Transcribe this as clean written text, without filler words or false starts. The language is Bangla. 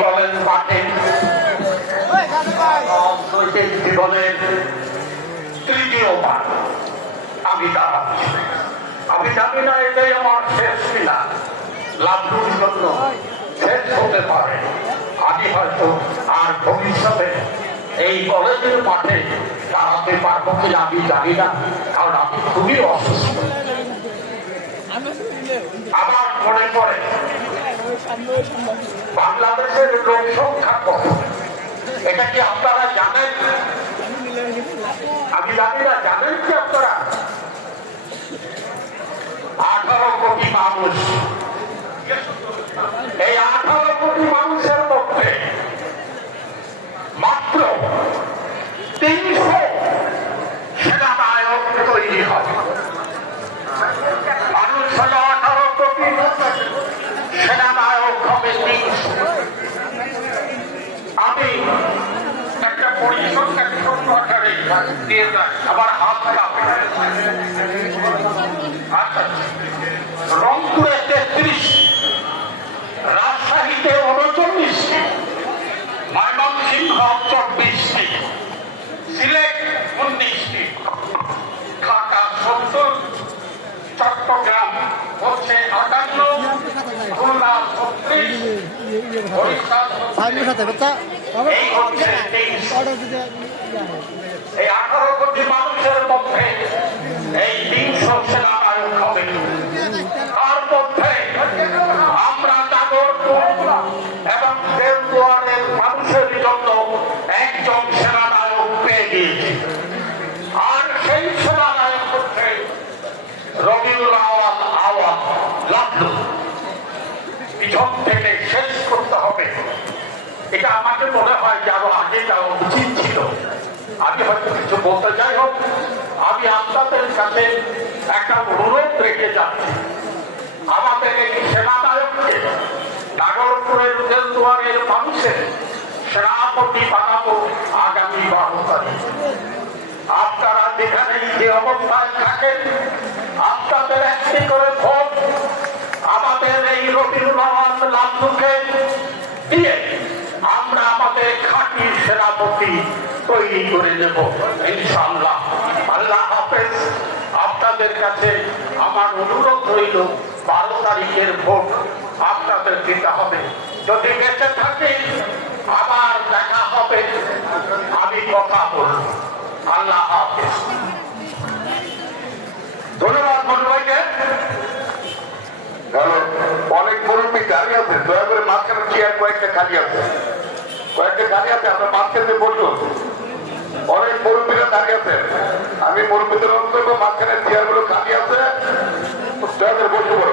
কলেজ মাঠে রাজনৈতিক জীবনের তৃতীয়বার আমি দাঁড়াচ্ছি। আমি জানি না এটাই আমার শেষ কিনা, লাভুর জন্য শেষ হতে পারে। আমি হয়তো আর ভবিষ্যতে এই কলেজের মাঠে দাঁড়াতে পারবো কিনা আমি জানি না, কারণ আমি খুবই অসুস্থ। আমার মনে পড়ে বাংলাদেশের লোক সংখ্যা কত, এটা কি আপনারা জানেন? আমি জানি না, জানেন কি আপনারা? 18 কোটি মানুষ। এই 18 কোটি মানুষের মধ্যে মাত্র 300 সেনানায়ক তৈরি হয়। মানুষ হল 18 কোটি, সেনানায়ক হবে 300। আমি একটা পরিসংখ্যান ছোট্ট আকারে দিয়ে যাই, আমার হাত কাঁপে। আচ্ছা, রংপুরে 33, রাজশাহীতে 39টি, ময়মনসিংহ 24টি, সিলেট 19টি, ঢাকা 70, চট্টগ্রাম হচ্ছে 58, খুলনা 36, বরিশাল 36, এই হচ্ছে 23। এই 18 কোটি মানুষের মধ্যে এই 300 সেনানায়ক হবে। তার মধ্যে আমরা নাগরপুর এবং দেওয়ানের মানুষের জন্য একজন সেনানায়ক পেয়ে গিয়েছি। আর সেই সেনানায়ক হচ্ছে রবিউল আওয়াল লাভলু। পিছন থেকে শেষ করতে হবে, এটা আমাকে মনে হয় যে আরো আগে যাওয়া উচিত ছিল। আমি হয়তো কিছু বলতে চাই হোক, আমি আপনাদের কাছে একটা অনুরোধ রেখে যাচ্ছি, আমাদের এই সেনানায়ককে নাগরপুরের দেওয়ানের মানুষের সেনাপতি বানাবো আগামী 12 তারিখ। আপনারা যেখানে যে অবস্থায় থাকেন, আপনাদের একটি করে ভোট আমাদের এই রবিউল আওয়াল লাভলুকে দিয়ে আমরা আমাদের খাঁটি সেনাপতি তৈরি করে দেব ইনশাআল্লাহ। আল্লাহ হাফেজ। আপনাদের কাছে আমার অনুরোধ রইল, 12 তারিখের ভোট আপনাদের দিতে হবে। যদি বেঁচে থাকি আবার দেখা হবে, আমি কথা বলব। আল্লাহ হাফেজ। ধন্যবাদ মন্ডলীকে। অনেক মুরব্বী দাঁড়িয়ে আছে, দয়া করে মাঝখানে চেয়ার কয়েকটা খালি আছে, আপনার মাঝখানে বলুন। অনেক মুরব্বীরা দাঁড়িয়ে আছে, আমি মুরব্বীদের অন্তত মাঝখানে চেয়ার গুলো খালি আছে, দয়া করে বসে পড়ো।